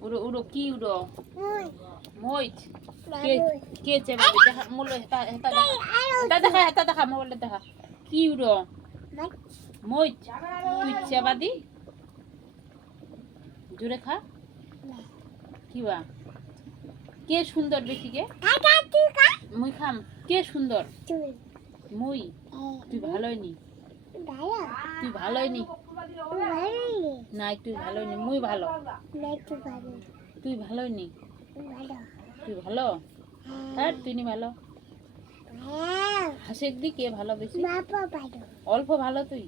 উড়ো উড়ো কি উড়ো মুই মইচ কে কে চেবাবি দেখা মোবাইল হেতা হেতা দেখা দেখা হেতা দেখা মোবাইলটা দেখা কি উড়ো মইচ তুই চেবাদি জোরে খা কি বা কে সুন্দর বেশি কে মুই খাম কে সুন্দর মুই তুই ভালোই নি তুই ভালোই নি না তুই ভালোই নি মুই ভালো। তুই ভালো নি তুই ভালো? হ্যাঁ তুই নি ভালো? হ্যাঁ হাসের দি কে ভালো বেশি? অল্প ভালো তুই?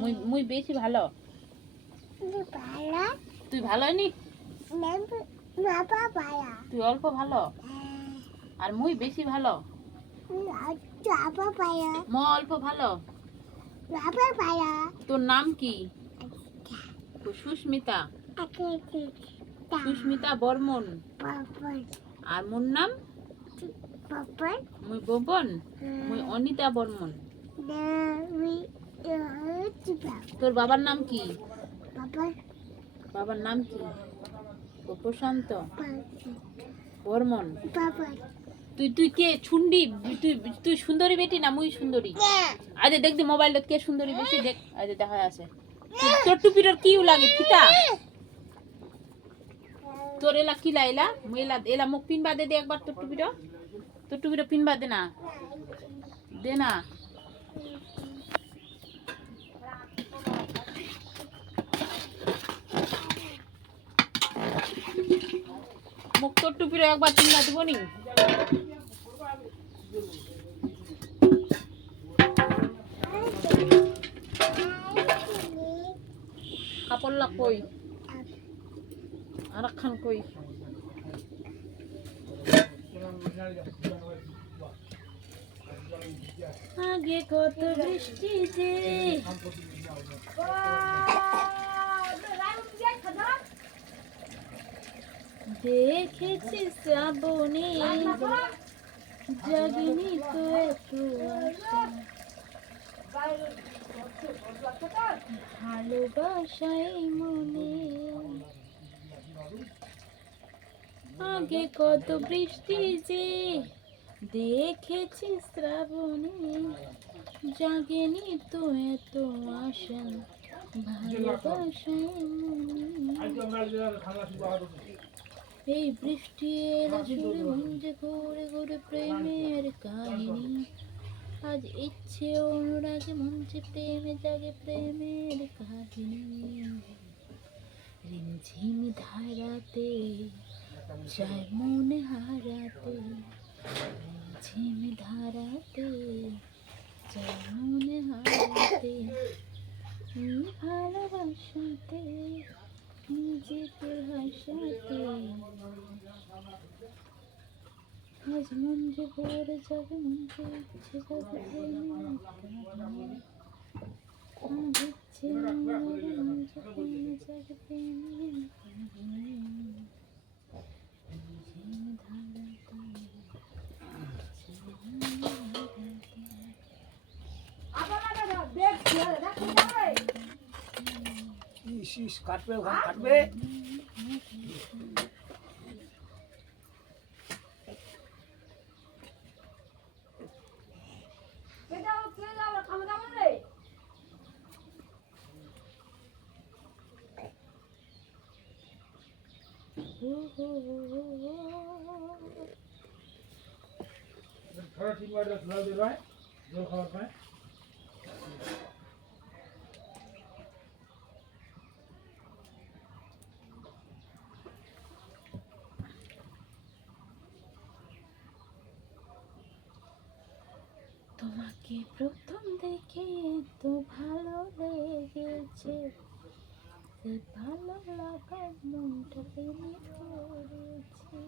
মুই মুই বেশি ভালো? তুই ভালো নি ভালো তুই অল্প ভালো? আর মুই বেশি ভালো? ভালো ম অল্প ভালো? তোর নাম কি? সুস্মিতা। সুস্মিতা। বর্মন। আর মোর নাম? মুই ববন। মুই অনিতা বর্মন। তোর বাবার নাম কি? বাবার। নাম কি? প্রশান্ত। বর্মন। বাবা তুই তুই কে ছুন্ডি তুই তুই সুন্দরী বেটি না মুই সুন্দরী? আজ দেখ দি মোবাইল কে সুন্দরী বেশি দেখ। আজ দেখা আছে। তোর- টুপিটার কি লাগে ফিতা? তোর এলা কি লাইলা মুই এলা এলা মুখ পিনবা দে দে একবার তোর টুপিটা। তোর টুপিটা পিনবা দে না। দে না। মুখ তোর টুপিটা একবার পিনবা দিব নি কাপড় কই আর খান কই আগে কত বৃষ্টি দেখেছি শ্রাবণে? জাগিনি তো আশা ভালোবাসাই মনে। আগে কত বৃষ্টি যে দেখেছি শ্রাবণে? জাগেনি তো এত আশা ভালোবাসাই মনে। এই বৃষ্টি এলো সুরে মঞ্জে ঘুরে ঘুরে প্রেমের কাহিনী। আজ ইচ্ছে অনুরাগে মঞ্চে প্রেমে জাগে প্রেমের কাহিনী। রিমঝিম ধারাতে যায় মনে হারাতে রিমঝিম ধারাতে যায় মনে হারাতে, ভালোবাসাতে নিজেকে হাসাতে আজ মন যে ভরে যাবে মন যে ইচ্ছে যাবে কাহিনী। আজ ইচ্ছে অনুরাগে মন যে প্রেমে জাগে প্রেমের কাহিনী। ঝিম ধারাতে, ঝিম ইস কাটবে ওখানে কাটবে ঠিক মারে দিয়ে ভাই জল খাওয়ার পায় তোমাকে প্রথম দেখে তো ভালো লেগেছে। ভালো লাগার মনটা প্রেমে পড়েছে